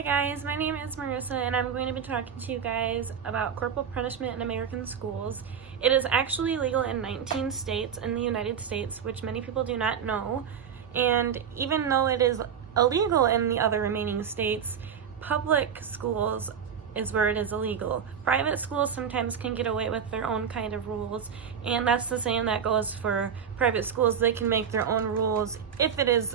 Hi guys, my name is Marissa and I'm going to be talking to you guys about corporal punishment in American schools. It is actually legal in 19 states in the United States, which many people do not know. And even though it is illegal in the other remaining states, public schools is where it is illegal. Private schools sometimes can get away with their own kind of rules, and that's the same that goes for private schools. They can make their own rules if it is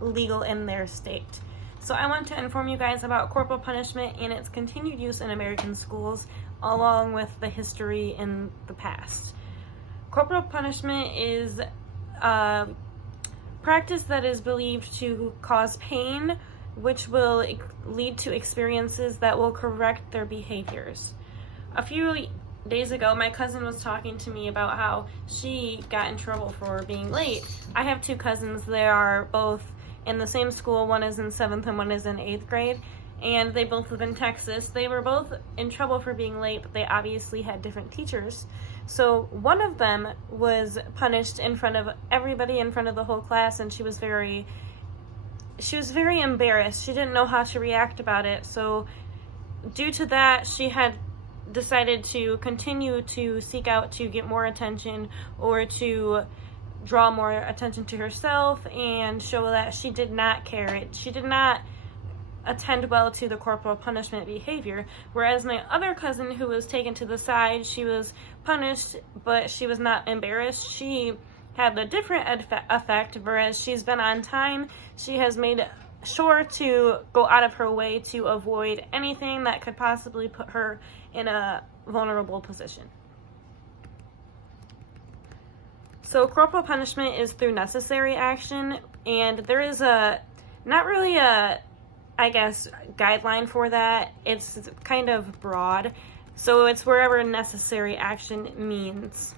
legal in their state. So I want to inform you guys about corporal punishment and its continued use in American schools, along with the history in the past. Corporal punishment is a practice that is believed to cause pain, which will lead to experiences that will correct their behaviors. A few days ago, my cousin was talking to me about how she got in trouble for being late. I have two cousins. They are both in the same school. One is in 7th and one is in 8th grade, and they both live in Texas. They were both in trouble for being late, but they obviously had different teachers. So one of them was punished in front of everybody, in front of the whole class, and she was very embarrassed. She didn't know how to react about it. So due to that, she had decided to continue to seek out to get more attention, or to draw more attention to herself and show that she did not care. She did not attend well to the corporal punishment behavior. Whereas my other cousin, who was taken to the side, she was punished, but she was not embarrassed. She had a different effect, whereas she's been on time. She has made sure to go out of her way to avoid anything that could possibly put her in a vulnerable position. So corporal punishment is through necessary action, and there is not really a guideline for that. It's kind of broad, so it's wherever necessary action means.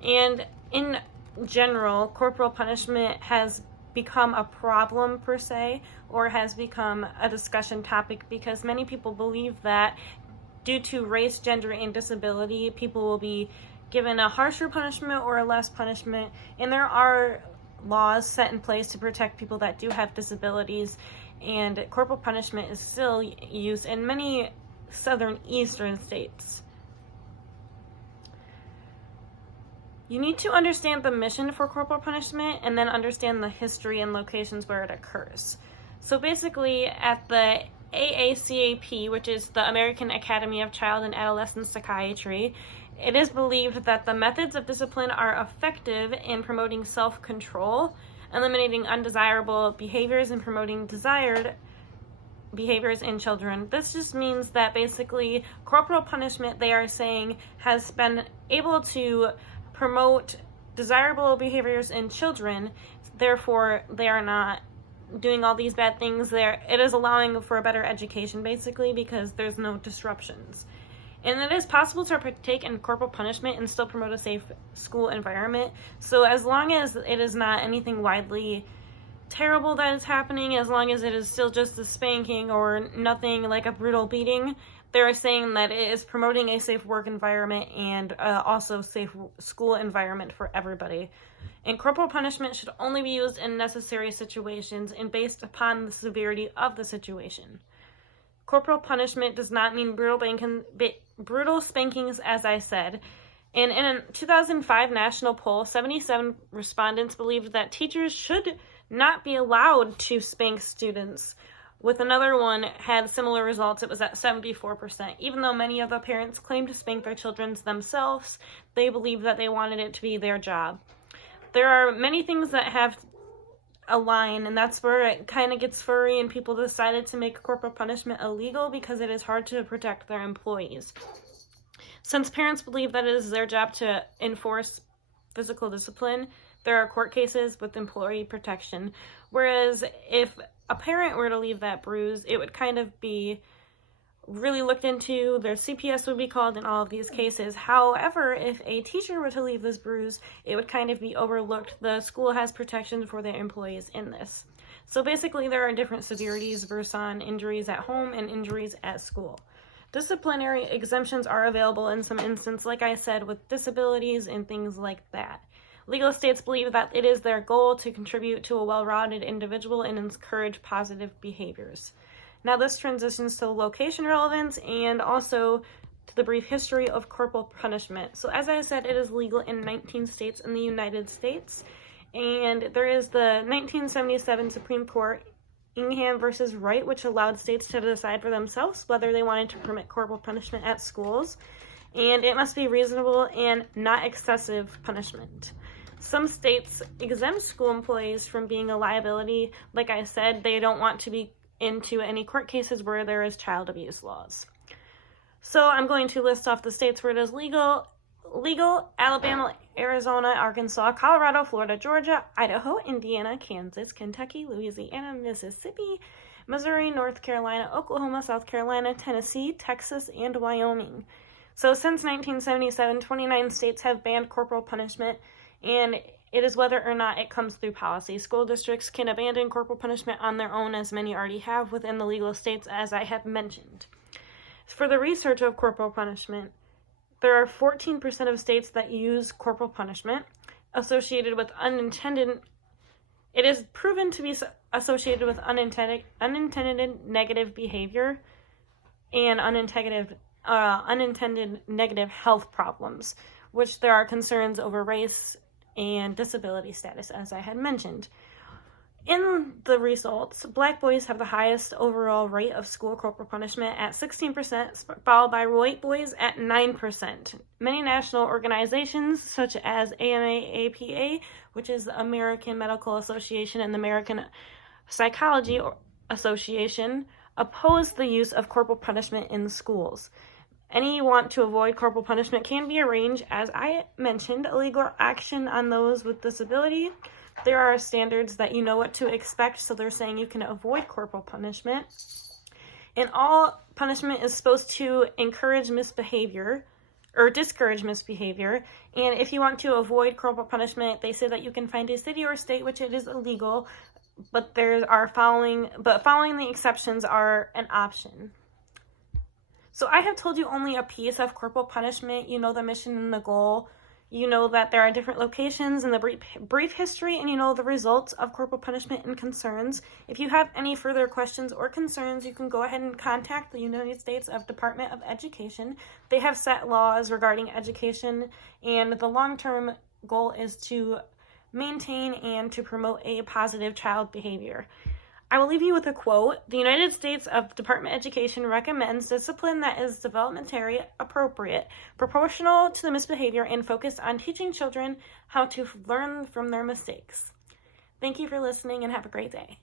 And in general, corporal punishment has become a problem per se, or has become a discussion topic, because many people believe that due to race, gender, and disability, people will be given a harsher punishment or a less punishment. And there are laws set in place to protect people that do have disabilities, and corporal punishment is still used in many southern eastern states. You need to understand the mission for corporal punishment and then understand the history and locations where it occurs. So basically, at the AACAP, which is the American Academy of Child and Adolescent Psychiatry, it is believed that the methods of discipline are effective in promoting self-control, eliminating undesirable behaviors, and promoting desired behaviors in children. This just means that basically corporal punishment, they are saying, has been able to promote desirable behaviors in children. Therefore, they are not doing all these bad things. It is allowing for a better education, basically, because there's no disruptions. And it is possible to partake in corporal punishment and still promote a safe school environment. So as long as it is not anything widely terrible that is happening, as long as it is still just a spanking or nothing like a brutal beating, they're saying that it is promoting a safe work environment and also safe school environment for everybody. And corporal punishment should only be used in necessary situations and based upon the severity of the situation. Corporal punishment does not mean brutal spankings, as I said. And in a 2005 national poll, 77 respondents believed that teachers should not be allowed to spank students. With another one had similar results, it was at 74%. Even though many of the parents claimed to spank their children themselves, they believed that they wanted it to be their job. There are many things that have a line, and that's where it kind of gets furry, and people decided to make corporal punishment illegal because it is hard to protect their employees. Since parents believe that it is their job to enforce physical discipline, there are court cases with employee protection. Whereas if a parent were to leave that bruise, it would kind of be really looked into. Their CPS would be called in all of these cases. However, if a teacher were to leave this bruise, it would kind of be overlooked. The school has protection for their employees in this. So basically, there are different severities versus on injuries at home and injuries at school. Disciplinary exemptions are available in some instances, like I said, with disabilities and things like that. Legal states believe that it is their goal to contribute to a well-rounded individual and encourage positive behaviors. Now this transitions to location relevance and also to the brief history of corporal punishment. So as I said, it is legal in 19 states in the United States, and there is the 1977 Supreme Court Ingham versus Wright, which allowed states to decide for themselves whether they wanted to permit corporal punishment at schools, and it must be reasonable and not excessive punishment. Some states exempt school employees from being a liability. Like I said, they don't want to be into any court cases where there is child abuse laws. So I'm going to list off the states where it is legal: Alabama, Arizona, Arkansas, Colorado, Florida, Georgia, Idaho, Indiana, Kansas, Kentucky, Louisiana, Mississippi, Missouri, North Carolina, Oklahoma, South Carolina, Tennessee, Texas, and Wyoming. So since 1977, 29 states have banned corporal punishment, and it is whether or not it comes through policy. School districts can abandon corporal punishment on their own, as many already have within the legal states, as I have mentioned. For the research of corporal punishment, there are 14% of states that use corporal punishment associated with it is proven to be associated with unintended negative behavior and unintended negative health problems, which there are concerns over race and disability status, as I had mentioned. In the results, Black boys have the highest overall rate of school corporal punishment at 16%, followed by white boys at 9%. Many national organizations, such as AMA-APA, which is the American Medical Association and the American Psychology Association, oppose the use of corporal punishment in schools. Any want to avoid corporal punishment can be arranged, as I mentioned, legal action on those with disability. There are standards that you know what to expect, so they're saying you can avoid corporal punishment. And all punishment is supposed to encourage misbehavior or discourage misbehavior. And if you want to avoid corporal punishment, they say that you can find a city or state which it is illegal, but following the exceptions are an option. So I have told you only a piece of corporal punishment. You know the mission and the goal. You know that there are different locations in the brief history, and you know the results of corporal punishment and concerns. If you have any further questions or concerns, you can go ahead and contact the United States Department of Education. They have set laws regarding education, and the long-term goal is to maintain and to promote a positive child behavior. I will leave you with a quote. The United States Department of Education recommends discipline that is developmentally appropriate, proportional to the misbehavior, and focused on teaching children how to learn from their mistakes. Thank you for listening and have a great day.